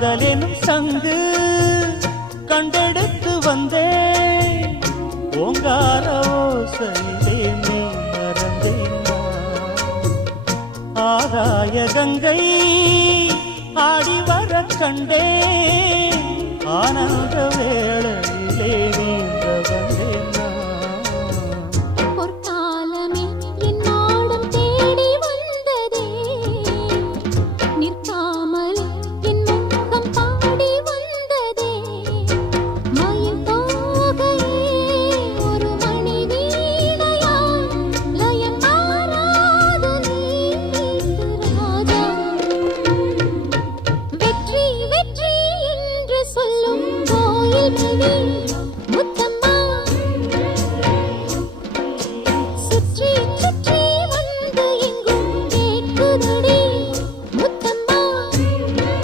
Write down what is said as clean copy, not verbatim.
காதலெனும் சங்கு கண்டெடுத்து வந்தேன் ஓங்கார ஓசையிலே நீ மறந்தேனா ஆராய கங்கை ஆடி வர கண்டேன் ஆனந்த வேளை